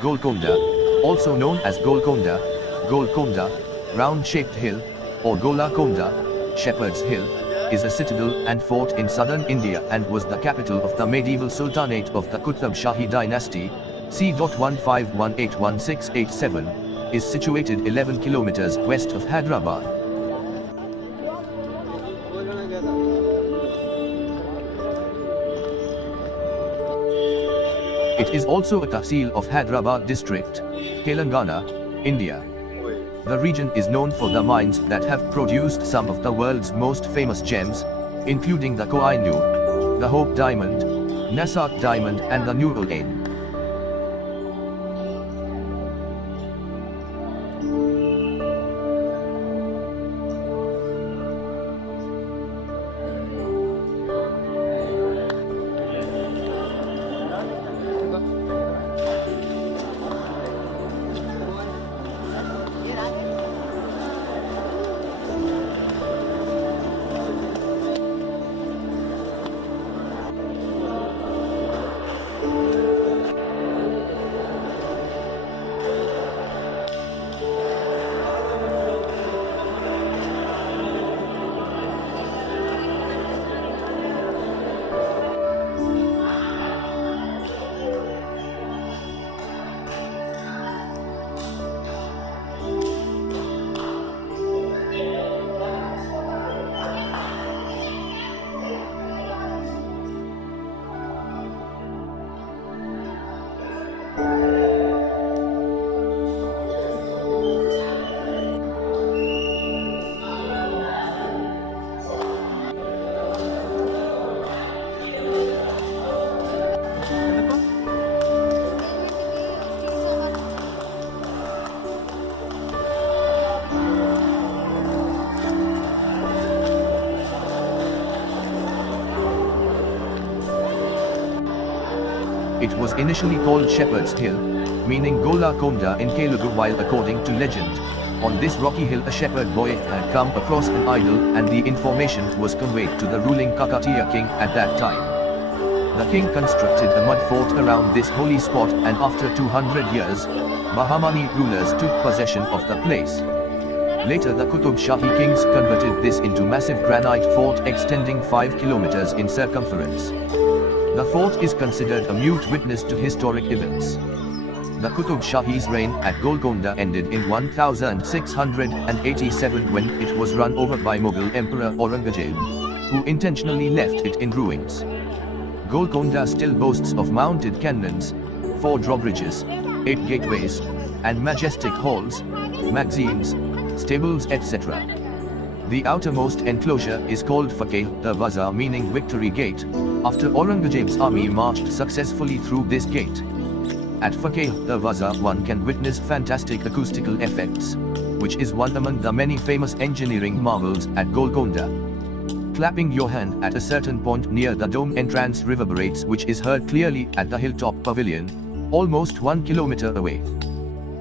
Golconda, also known as Golconda, Golconda, round-shaped hill, or Golla-Konda, Shepherd's Hill, is a citadel and fort in southern India and was the capital of the medieval sultanate of the Qutb Shahi dynasty, c.15181687, is situated 11 kilometers west of Hyderabad. It is also a tehsil of Hyderabad district, Telangana, India. The region is known for the mines that have produced some of the world's most famous gems, including the Koh-i-Noor, the Hope Diamond, Nassak Diamond and the Noor-ul-Ain. It was initially called Shepherd's Hill, meaning Golconda in Telugu, while according to legend, on this rocky hill a shepherd boy had come across an idol and the information was conveyed to the ruling Kakatiya king at that time. The king constructed a mud fort around this holy spot and after 200 years, Bahmani rulers took possession of the place. Later the Qutb Shahi kings converted this into massive granite fort extending 5 kilometers in circumference. The fort is considered a mute witness to historic events. The Qutb Shahi's reign at Golconda ended in 1687 when it was run over by Mughal Emperor Aurangzeb, who intentionally left it in ruins. Golconda still boasts of mounted cannons, 4 drawbridges, 8 gateways, and majestic halls, magazines, stables etc. The outermost enclosure is called Fakeh Darwaza, meaning Victory Gate, after Aurangzeb's army marched successfully through this gate. At Fakeh Darwaza one can witness fantastic acoustical effects, which is one among the many famous engineering marvels at Golconda. Clapping your hand at a certain point near the dome entrance reverberates, which is heard clearly at the hilltop pavilion, almost 1 kilometer away.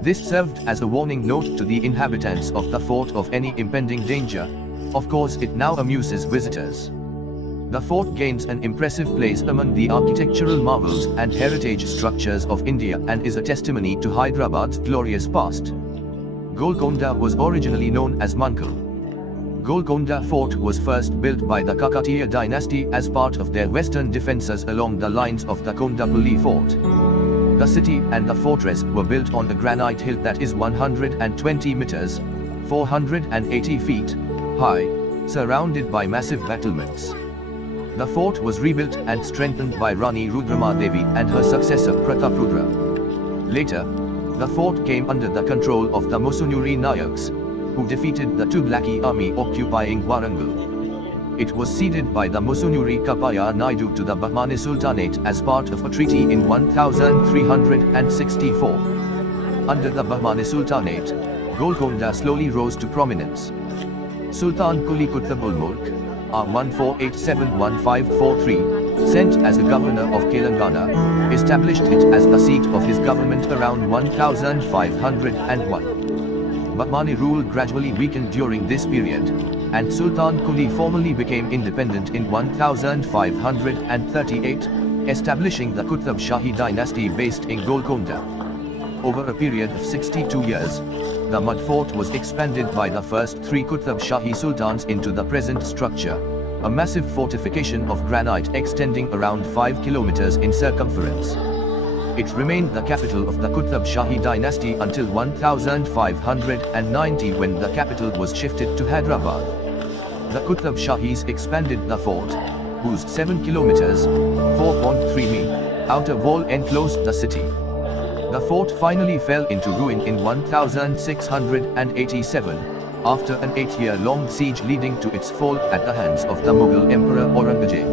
This served as a warning note to the inhabitants of the fort of any impending danger. Of course, it now amuses visitors. The fort gains an impressive place among the architectural marvels and heritage structures of India and is a testimony to Hyderabad's glorious past. Golconda was originally known as Munkal. Golconda Fort was first built by the Kakatiya dynasty as part of their western defences along the lines of the Kondapalli fort. The city and the fortress were built on a granite hill that is 120 meters, 480 feet, high, surrounded by massive battlements. The fort was rebuilt and strengthened by Rani Rudramadevi and her successor Prataprudra. Later, the fort came under the control of the Musunuri Nayaks, who defeated the Tughlaqi army occupying Warangal. It was ceded by the Musunuri Kapaya Naidu to the Bahmani Sultanate as part of a treaty in 1364. Under the Bahmani Sultanate, Golconda slowly rose to prominence. Sultan Quli Qutb ul-Mulk, R14871543, sent as the governor of Telangana, established it as the seat of his government around 1501. Bahmani rule gradually weakened during this period, and Sultan Quli formally became independent in 1538, establishing the Qutb Shahi dynasty based in Golconda. over a period of 62 years. The mud fort was expanded by the first three Qutb Shahi sultans into the present structure, a massive fortification of granite extending around 5 kilometers in circumference. It remained the capital of the Qutb Shahi dynasty until 1590, when the capital was shifted to Hyderabad. The Qutb Shahis expanded the fort, whose 7 kilometers (4.3 mi) outer wall enclosed the city. The fort finally fell into ruin in 1687, after an 8-year-long siege leading to its fall at the hands of the Mughal Emperor Aurangzeb.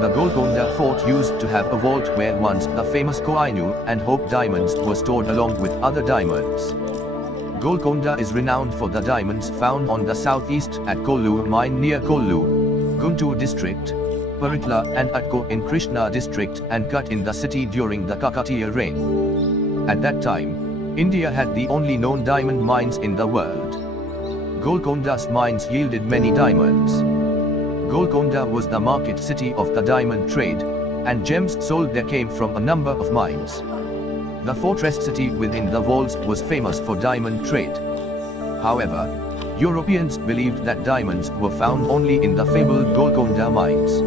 The Golconda fort used to have a vault where once the famous Koh-i-Noor and Hope diamonds were stored along with other diamonds. Golconda is renowned for the diamonds found on the southeast at Noor-ul-Ain near Kollur, Guntur district, Paritla and Atko in Krishna district, and cut in the city during the Kakatiya reign. At that time, India had the only known diamond mines in the world. Golconda's mines yielded many diamonds. Golconda was the market city of the diamond trade, and gems sold there came from a number of mines. The fortress city within the walls was famous for diamond trade. However, Europeans believed that diamonds were found only in the fabled Golconda mines.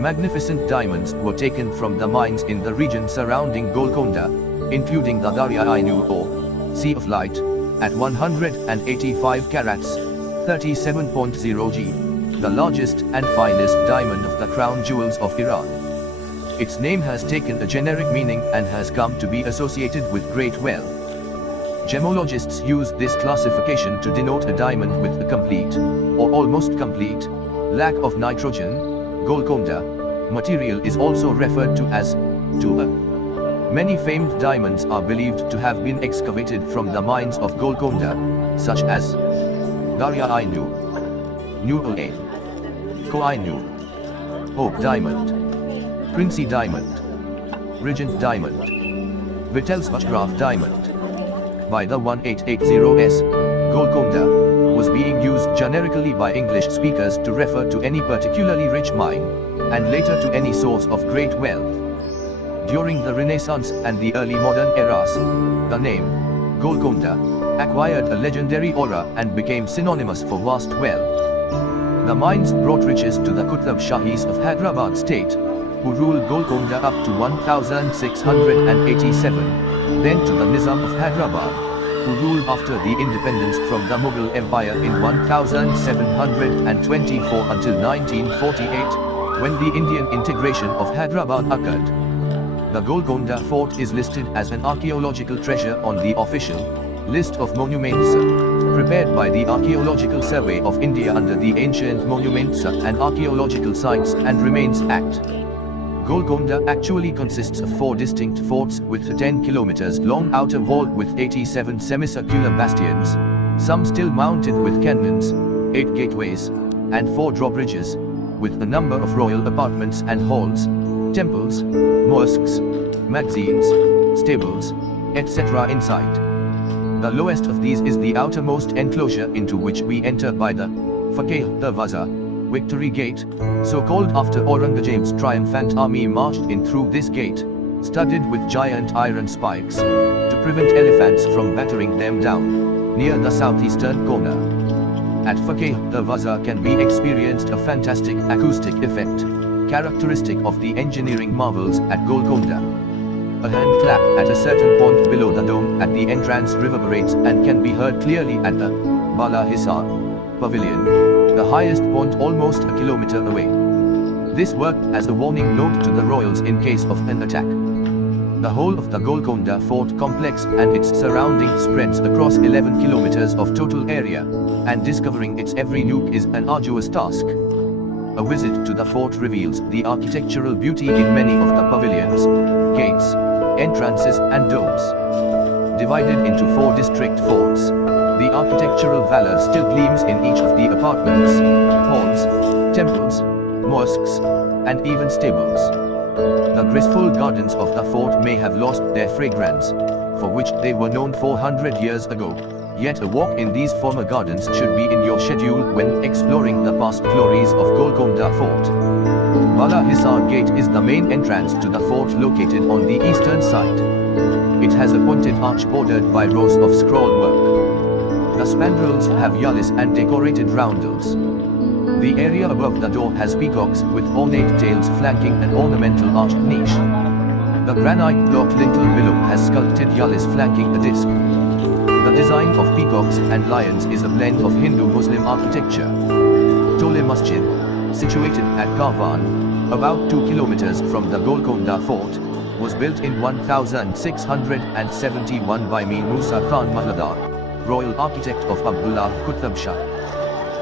Magnificent diamonds were taken from the mines in the region surrounding Golconda, including the Darya-i-Noor or Sea of Light, at 185 carats, 37.0 g. the largest and finest diamond of the crown jewels of Iran. Its name has taken a generic meaning and has come to be associated with great wealth. Gemologists use this classification to denote a diamond with a complete, or almost complete, lack of nitrogen. Golconda material is also referred to as tuba. Many famed diamonds are believed to have been excavated from the mines of Golconda, such as Darya-i-Noor, Noor-ul-Ain, Koh-i-Noor, Hope Diamond, Princey Diamond, Regent Diamond, Wittelsbachgraf Diamond. By the 1880s, Golconda was being used generically by English speakers to refer to any particularly rich mine, and later to any source of great wealth. During the Renaissance and the early modern eras, the name Golconda acquired a legendary aura and became synonymous for vast wealth. The mines brought riches to the Qutb Shahis of Hyderabad state, who ruled Golconda up to 1687, then to the Nizam of Hyderabad, who ruled after the independence from the Mughal Empire in 1724 until 1948, when the Indian integration of Hyderabad occurred. The Golconda fort is listed as an archaeological treasure on the official list of monuments prepared by the Archaeological Survey of India under the Ancient Monuments and Archaeological Sites and Remains Act. Golconda actually consists of 4 distinct forts with a 10 kilometers long outer wall with 87 semicircular bastions, some still mounted with cannons, 8 gateways, and 4 drawbridges, with a number of royal apartments and halls, temples, mosques, magazines, stables, etc. inside. The lowest of these is the outermost enclosure, into which we enter by the Fakeh Darwaza, Victory Gate, so called after Aurangzeb's triumphant army marched in through this gate, studded with giant iron spikes, to prevent elephants from battering them down, near the southeastern corner. At Fakeh Darwaza can be experienced a fantastic acoustic effect, characteristic of the engineering marvels at Golconda. A hand clap at a certain point below the dome at the entrance reverberates and can be heard clearly at the Bala Hisar Pavilion, the highest point almost a kilometer away. This worked as a warning note to the royals in case of an attack. The whole of the Golconda fort complex and its surrounding spreads across 11 kilometers of total area, and discovering its every nook is an arduous task. A visit to the fort reveals the architectural beauty in many of the pavilions, gates, entrances and domes. Divided into 4 district forts, the architectural valor still gleams in each of the apartments, halls, temples, mosques, and even stables. The graceful gardens of the fort may have lost their fragrance, for which they were known 400 years ago, yet a walk in these former gardens should be in your schedule when exploring the past glories of Golconda Fort. Bala Hisar Gate is the main entrance to the fort located on the eastern side. It has a pointed arch bordered by rows of scroll work. The spandrels have yalis and decorated roundels. The area above the door has peacocks with ornate tails flanking an ornamental arched niche. The granite block lintel below has sculpted yalis flanking a disc. The design of peacocks and lions is a blend of Hindu-Muslim architecture. Tole Masjid, situated at Karwan, about 2 kilometers from the Golkonda fort, was built in 1671 by Mir Musa Khan Mahladar, royal architect of Abdullah Qutb Shahi.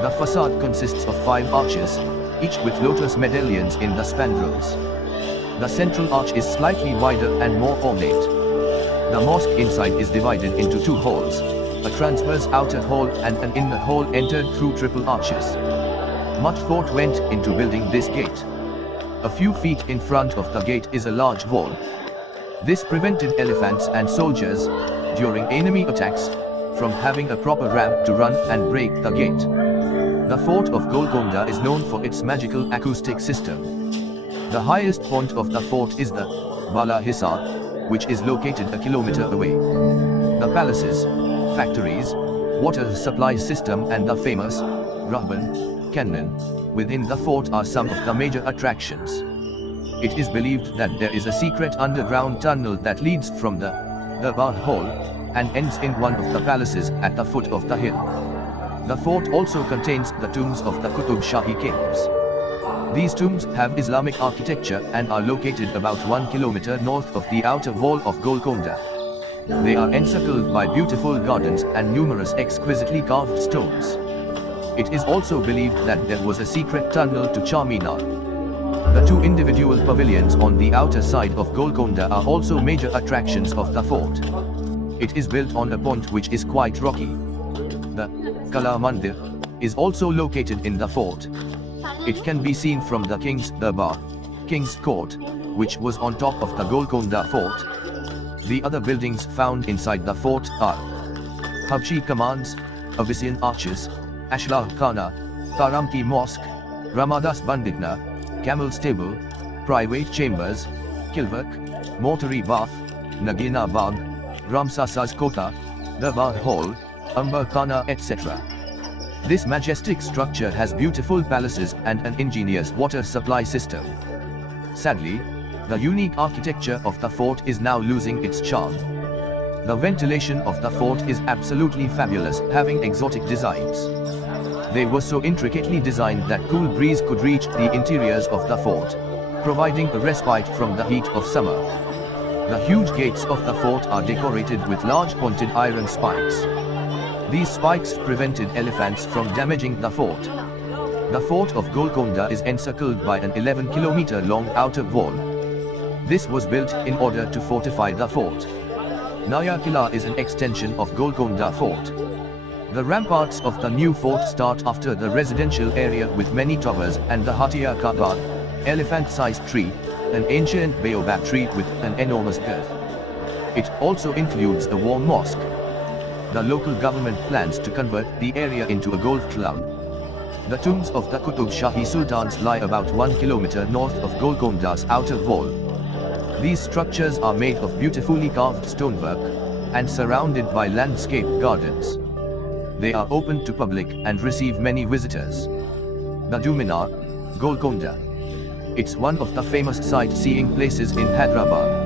The facade consists of 5 arches, each with lotus medallions in the spandrels. The central arch is slightly wider and more ornate. The mosque inside is divided into 2 halls, a transverse outer hall and an inner hall entered through triple arches. Much thought went into building this gate. A few feet in front of the gate is a large wall. This prevented elephants and soldiers, during enemy attacks, from having a proper ramp to run and break the gate. The fort of Golconda is known for its magical acoustic system. The highest point of the fort is the Bala Hisar, which is located a kilometer away. The palaces, factories, water supply system and the famous Rahban cannon within the fort are some of the major attractions. It is believed that there is a secret underground tunnel that leads from the Darbar Hall and ends in one of the palaces at the foot of the hill. The fort also contains the tombs of the Qutb Shahi kings. These tombs have Islamic architecture and are located about 1 kilometer north of the outer wall of Golconda. They are encircled by beautiful gardens and numerous exquisitely carved stones. It is also believed that there was a secret tunnel to Charminar. The 2 individual pavilions on the outer side of Golconda are also major attractions of the fort. It is built on a point which is quite rocky. The Kala Mandir is also located in the fort. It can be seen from the King's Darbar, King's Court, which was on top of the Golconda fort. The other buildings found inside the fort are Habshi Commands, Abyssian Arches, Ashlah Khana, Taramki Mosque, Ramadas Banditna, Camel Stable, Private Chambers, Kilvak, Mortuary Bath, Nagina Bagh, Ramsasas Kota, Darbar Hall, Amber Khana etc. This majestic structure has beautiful palaces and an ingenious water supply system. Sadly, the unique architecture of the fort is now losing its charm. The ventilation of the fort is absolutely fabulous, having exotic designs. They were so intricately designed that cool breeze could reach the interiors of the fort, providing a respite from the heat of summer. The huge gates of the fort are decorated with large pointed iron spikes. These spikes prevented elephants from damaging the fort. The fort of Golconda is encircled by an 11-kilometer long outer wall. This was built in order to fortify the fort. Naya Kila is an extension of Golconda fort. The ramparts of the new fort start after the residential area with many towers and the Hatia Kabad, elephant-sized tree, an ancient baobab tree with an enormous girth. It also includes a war mosque. The local government plans to convert the area into a golf club. The tombs of the Qutb Shahi sultans lie about 1 kilometer north of Golconda's outer wall. These structures are made of beautifully carved stonework and surrounded by landscape gardens. They are open to public and receive many visitors. The Duminar, Golconda. It's one of the famous sightseeing places in Hyderabad.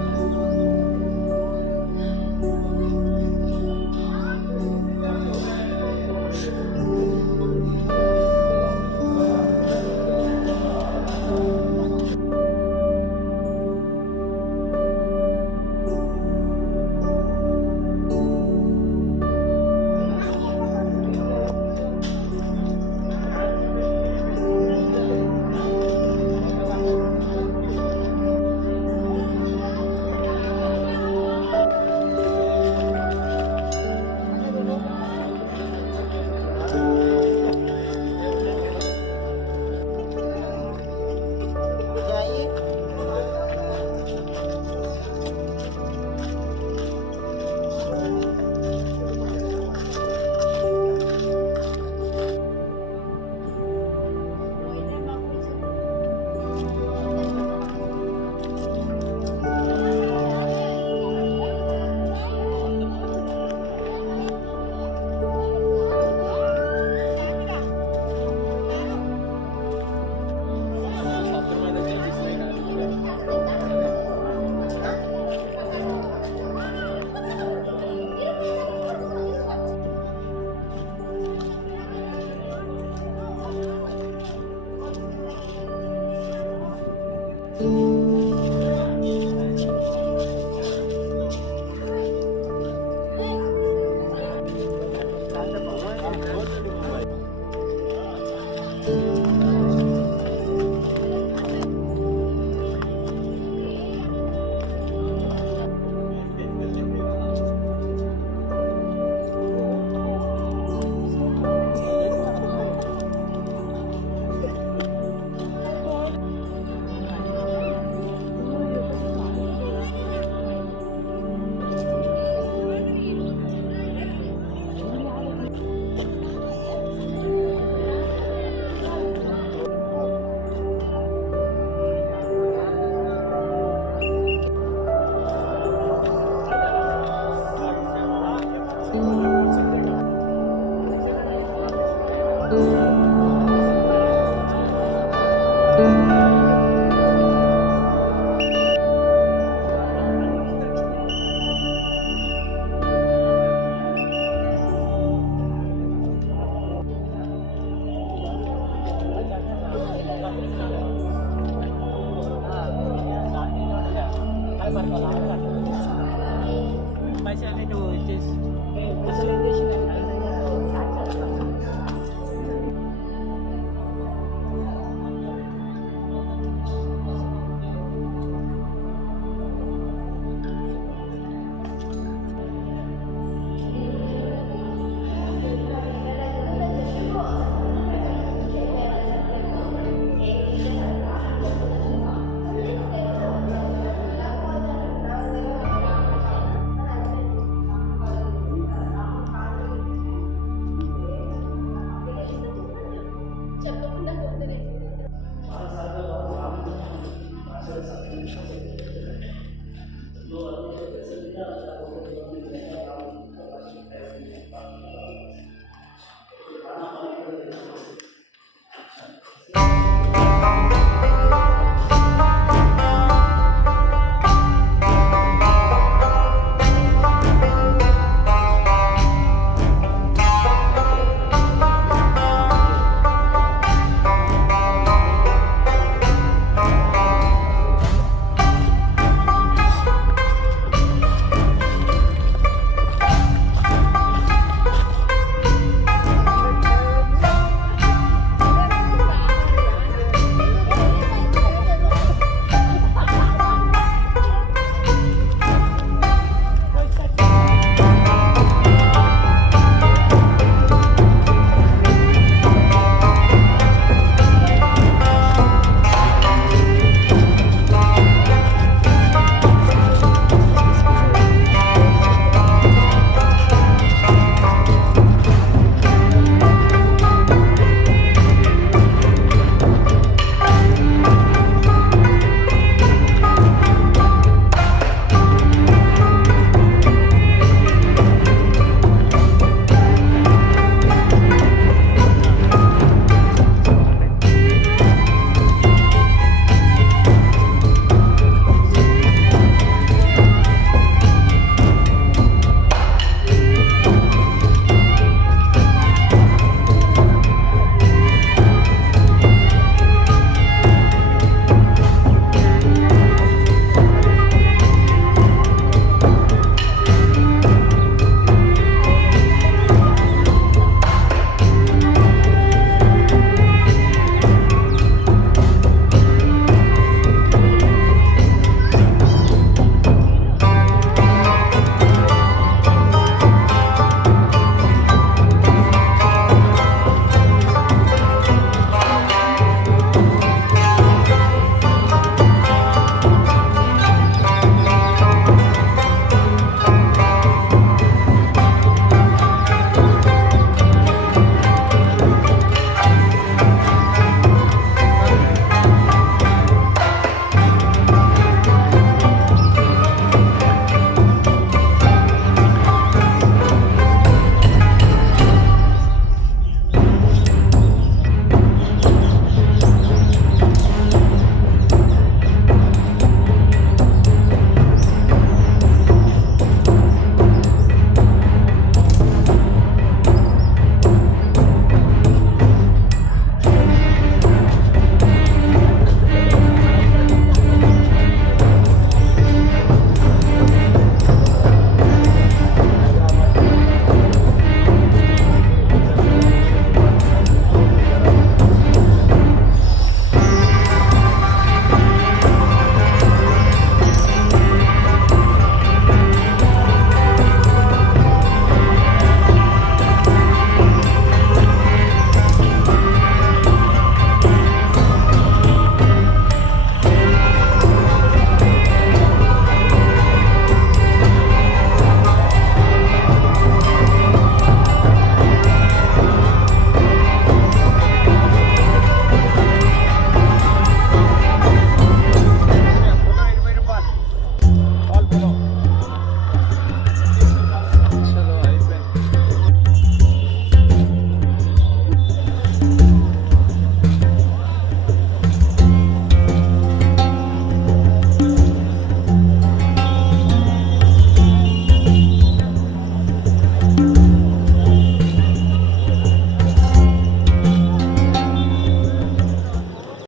By shall I do it is